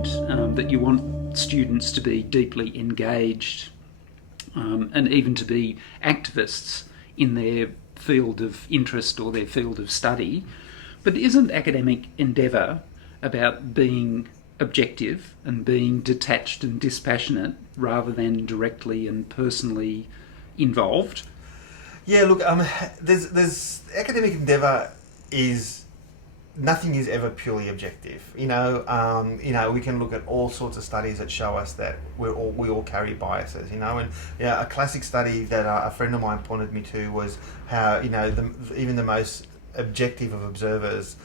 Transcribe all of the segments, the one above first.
mentioned that you want students to be deeply engaged and even to be activists in their field of interest or their field of study. But isn't academic endeavour about being objective and being detached and dispassionate rather than directly and personally involved? Yeah, look, there's academic endeavour is nothing is ever purely objective. We can look at all sorts of studies that show us that we all carry biases. And a classic study that a friend of mine pointed me to was how even the most objective of observers,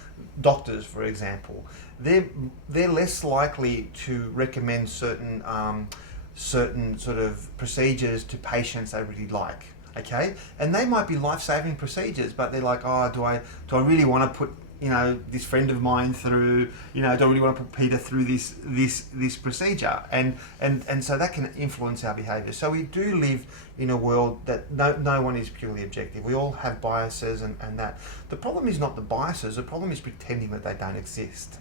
doctors, for example, they're less likely to recommend certain sort of procedures to patients they really like. Okay, and they might be life-saving procedures, but they're like, oh, do I really want to put this friend of mine through, do I really want to put Peter through this procedure? And so that can influence our behaviour. So we do live in a world that no one is purely objective. We all have biases and that. The problem is not the biases, the problem is pretending that they don't exist.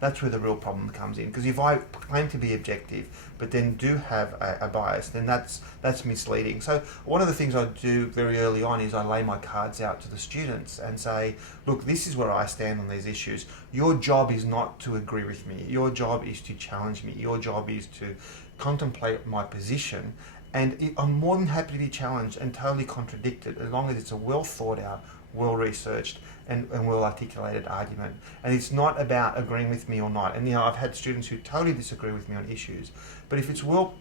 That's where the real problem comes in. Because if I claim to be objective, but then do have a bias, then that's misleading. So one of the things I do very early on is I lay my cards out to the students and say, look, this is where I stand on these issues. Your job is not to agree with me. Your job is to challenge me. Your job is to contemplate my position. And I'm more than happy to be challenged and totally contradicted as long as it's a well thought out, well researched and well articulated argument. And it's not about agreeing with me or not. And I've had students who totally disagree with me on issues. But if it's well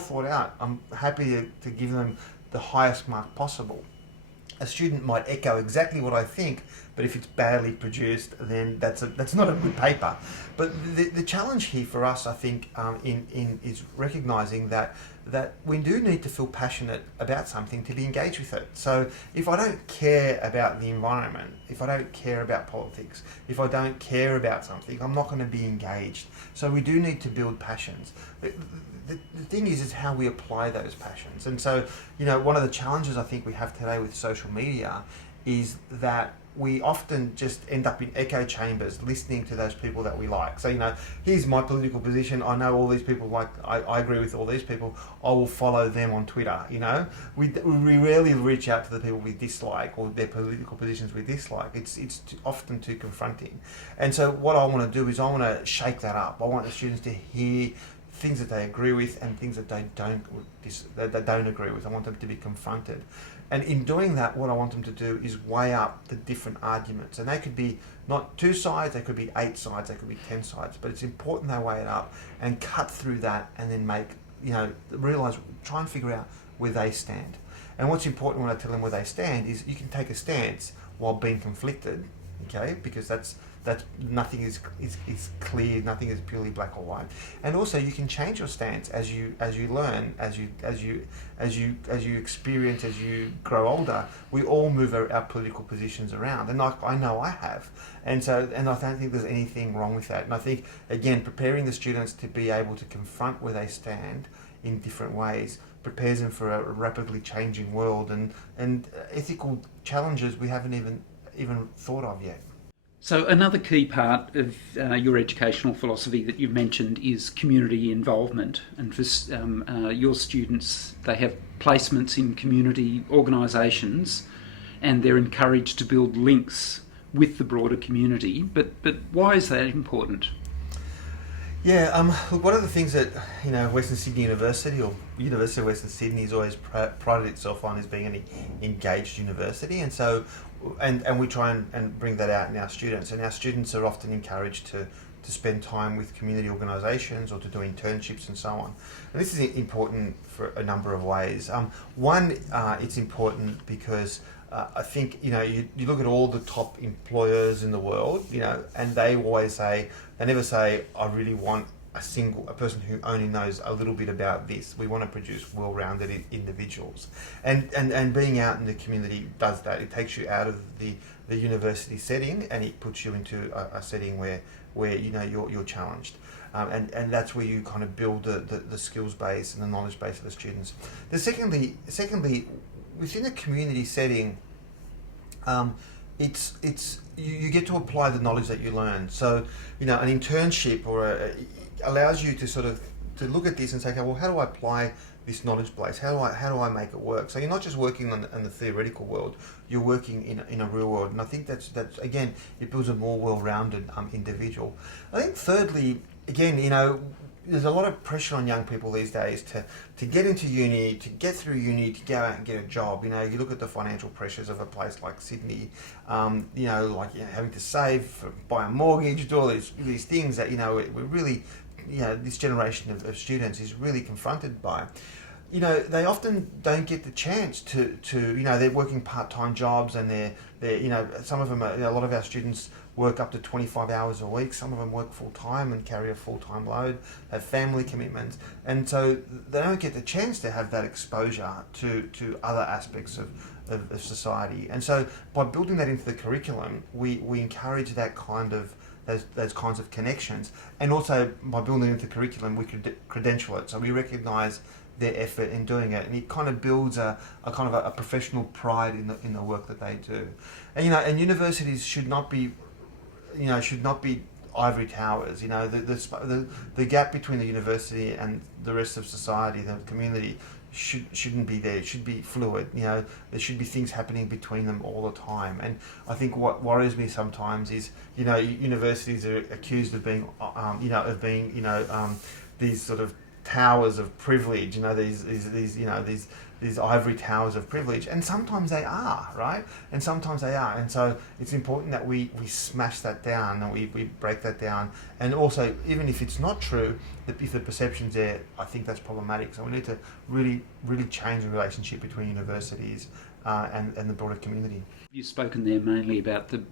thought out, I'm happy to give them the highest mark possible. A student might echo exactly what I think, but if it's badly produced, then that's not a good paper. But the challenge here for us, I think, is recognising that we do need to feel passionate about something to be engaged with it. So if I don't care about the environment, if I don't care about politics, if I don't care about something, I'm not going to be engaged. So we do need to build passions. The thing is how we apply those passions. And so, one of the challenges I think we have today with social media is that we often just end up in echo chambers listening to those people that we like. So, here's my political position. I know all these people I agree with all these people. I will follow them on Twitter, We rarely reach out to the people we dislike or their political positions we dislike. It's often too confronting. And so what I want to do is I want to shake that up. I want the students to hear things that they agree with and things that they don't agree with. I want them to be confronted. And in doing that, what I want them to do is weigh up the different arguments. And they could be not 2 sides, they could be 8 sides, they could be 10 sides. But it's important they weigh it up and cut through that and then try and figure out where they stand. And what's important when I tell them where they stand is you can take a stance while being conflicted, okay? Because that's nothing is clear, nothing is purely black or white. And also you can change your stance as you learn, as you experience, as you grow older. We all move our political positions around, and I know I have. And I don't think there's anything wrong with that. And I think, again, preparing the students to be able to confront where they stand in different ways prepares them for a rapidly changing world and ethical challenges we haven't even thought of yet. So another key part of your educational philosophy that you've mentioned is community involvement. And for your students, they have placements in community organisations and they're encouraged to build links with the broader community. But why is that important? Yeah, look, one of the things that Western Sydney University or University of Western Sydney has always prided itself on is being an engaged university, and so and we try and bring that out in our students. And our students are often encouraged to spend time with community organisations or to do internships and so on. And this is important for a number of ways. One, it's important because I think you look at all the top employers in the world, and they never say, I really want a person who only knows a little bit about this. We want to produce well-rounded individuals, and being out in the community does that. It takes you out of the university setting and it puts you into a setting where you're challenged. And that's where you kind of build the skills base and the knowledge base of the students. Secondly, within a community setting, it's you get to apply the knowledge that you learn. So, an internship or allows you to sort of to look at this and say, okay, well, how do I apply this knowledge base? How do I make it work? So you're not just working in the theoretical world, you're working in a real world. And I think that's again, it builds a more well-rounded individual. I think thirdly, again, there's a lot of pressure on young people these days to get into uni, to get through uni, to go out and get a job. You look at the financial pressures of a place like Sydney, having to save, buy a mortgage, do all these things that, we're really, this generation of students is really confronted by. They often don't get the chance to they're working part-time jobs, and they're some of them a lot of our students work up to 25 hours a week. Some of them work full-time and carry a full-time load, have family commitments, and so they don't get the chance to have that exposure to other aspects of society. And so by building that into the curriculum, we encourage that kind of those kinds of connections, and also by building it into the curriculum, we could credential it, so we recognise their effort in doing it, and it kind of builds a kind of a professional pride in the work that they do. And universities should not be ivory towers. The gap between the university and the rest of society, the community, shouldn't be there. It should be fluid. There should be things happening between them all the time. And I think what worries me sometimes is, universities are accused of being, these sort of towers of privilege. These ivory towers of privilege, and sometimes they are, right? And sometimes they are, and so it's important that we smash that down, and we break that down. And also, even if it's not true, that if the perception's there, I think that's problematic. So we need to really, really change the relationship between universities and the broader community. You've spoken there mainly about the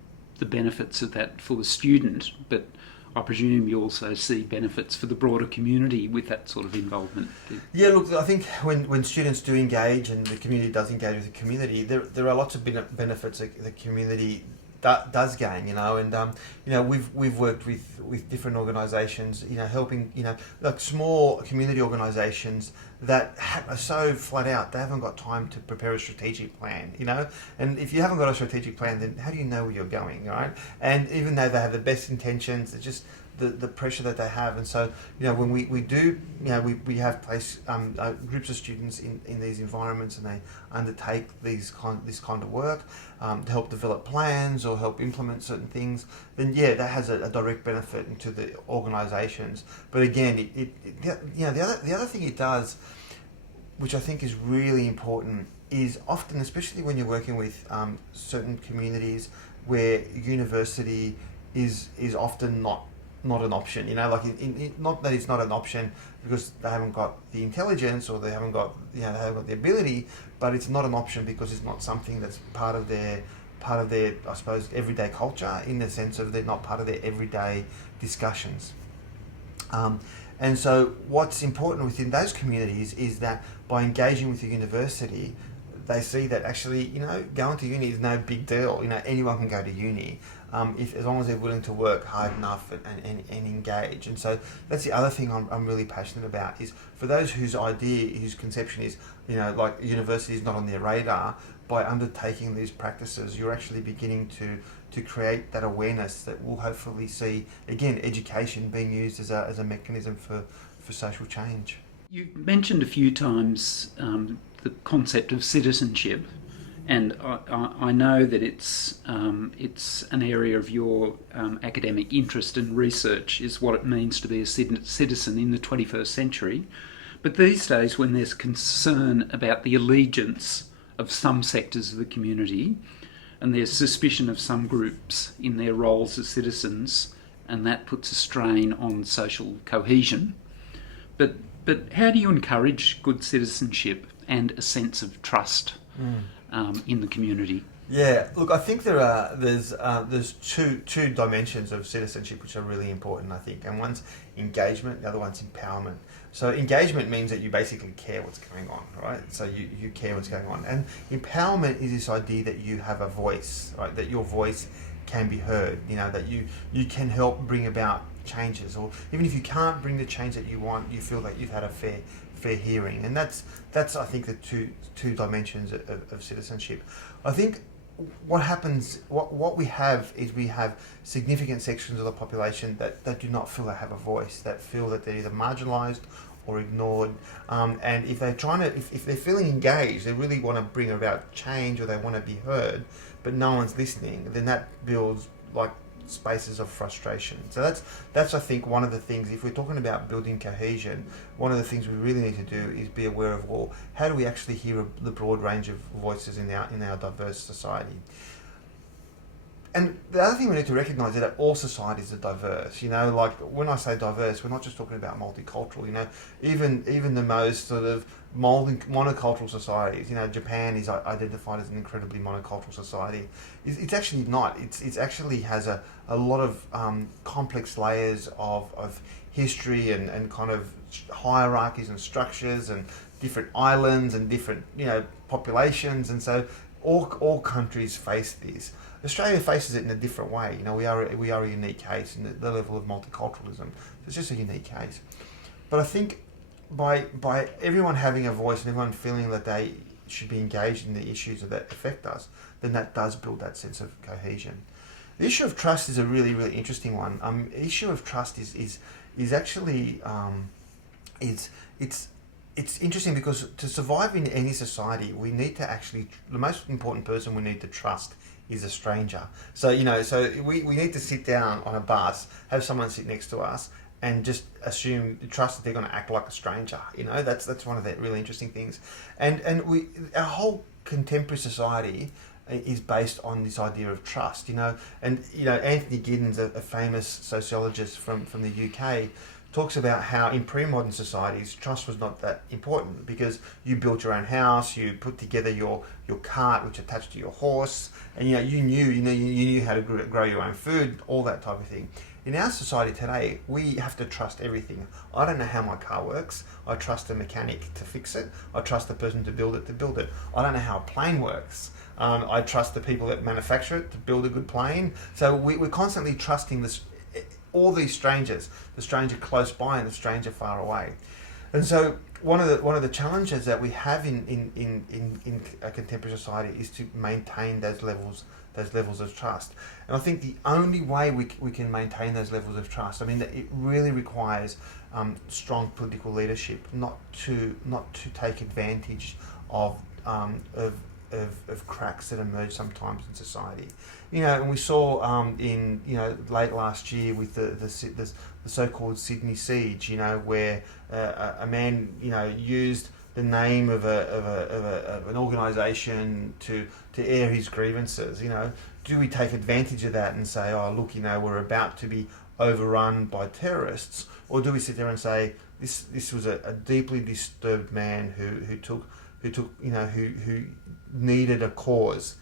benefits of that for the student, but I presume you also see benefits for the broader community with that sort of involvement. Yeah, look, I think when students do engage and the community does engage with the community, there are lots of benefits that the community does gain, and we've worked with different organisations, helping, like small community organisations that are so flat out, they haven't got time to prepare a strategic plan, and if you haven't got a strategic plan, then how do you know where you're going, right? And even though they have the best intentions, it's just the pressure that they have. And so, when we do, we have place groups of students in these environments, and they undertake this kind of work to help develop plans or help implement certain things, then that has a direct benefit into the organisations. But again, the other thing it does, which I think is really important, is often, especially when you're working with certain communities where university is often not an option, not that it's not an option because they haven't got the intelligence or they haven't got the ability, but it's not an option because it's not something that's part of their I suppose everyday culture, in the sense of they're not part of their everyday discussions. And so what's important within those communities is that by engaging with the university, they see that actually, going to uni is no big deal. Anyone can go to uni, as long as they're willing to work hard enough and engage. And so that's the other thing I'm really passionate about, is for those whose conception is, like university is not on their radar, by undertaking these practices, you're actually beginning to create that awareness that will hopefully see, again, education being used as a mechanism for social change. You mentioned a few times the concept of citizenship, and I know that it's an area of your academic interest and research, is what it means to be a citizen in the 21st century. But these days, when there's concern about the allegiance of some sectors of the community, and there's suspicion of some groups in their roles as citizens, and that puts a strain on social cohesion. But how do you encourage good citizenship and a sense of trust in the community? Yeah, look, I think there's two dimensions of citizenship which are really important, I think, and one's engagement, the other one's empowerment. So engagement means that you basically care what's going on, right? So you care what's going on, and empowerment is this idea that you have a voice, right? That your voice can be heard, that you can help bring about changes, or even if you can't bring the change that you want, you feel that you've had a fair hearing. And that's I think the two dimensions of citizenship. I think what happens, what we have is we have significant sections of the population that do not feel they have a voice, that feel that they're either marginalised or ignored, and if they're if they're feeling engaged, they really want to bring about change or they want to be heard, but no one's listening, then that builds like spaces of frustration. So that's I think one of the things, if we're talking about building cohesion, one of the things we really need to do is be aware of, well, how do we actually hear the broad range of voices in our diverse society? And the other thing we need to recognise is that all societies are diverse. Like when I say diverse, we're not just talking about multicultural. Even the most sort of monocultural societies. Japan is identified as an incredibly monocultural society. It's actually not. It's actually has a lot of complex layers of history and kind of hierarchies and structures and different islands and different populations, and so all countries face this. Australia faces it in a different way. We are a unique case in the level of multiculturalism. So it's just a unique case. But I think by everyone having a voice and everyone feeling that they should be engaged in the issues that affect us, then that does build that sense of cohesion. The issue of trust is a really, really interesting one. The issue of trust is actually it's interesting because to survive in any society, we need to actually, the most important person we need to trust is a stranger. So we need to sit down on a bus, have someone sit next to us, and just trust that they're going to act like a stranger. That's one of the really interesting things. And our whole contemporary society is based on this idea of trust. And Anthony Giddens, a famous sociologist from the UK, talks about how in pre-modern societies trust was not that important because you built your own house, you put together your cart which attached to your horse, and you knew how to grow your own food, all that type of thing. In our society today, we have to trust everything. I don't know how my car works. I trust the mechanic to fix it. I trust the person to build it. I don't know how a plane works. I trust the people that manufacture it to build a good plane. So we're constantly trusting all these strangers, the stranger close by and the stranger far away. And so one of the challenges that we have in a contemporary society is to maintain those levels of trust. And I think the only way we can maintain those levels of trust, it really requires strong political leadership, not to take advantage of cracks that emerge sometimes in society. And we saw in late last year with the so-called Sydney siege, where a man used the name of an organisation to air his grievances. Do we take advantage of that and say, oh look, we're about to be overrun by terrorists, or do we sit there and say this was a deeply disturbed man who needed a cause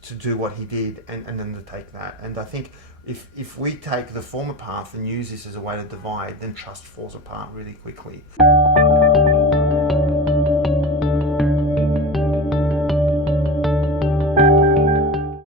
to do what he did and undertake that? And I think if we take the former path and use this as a way to divide, then trust falls apart really quickly.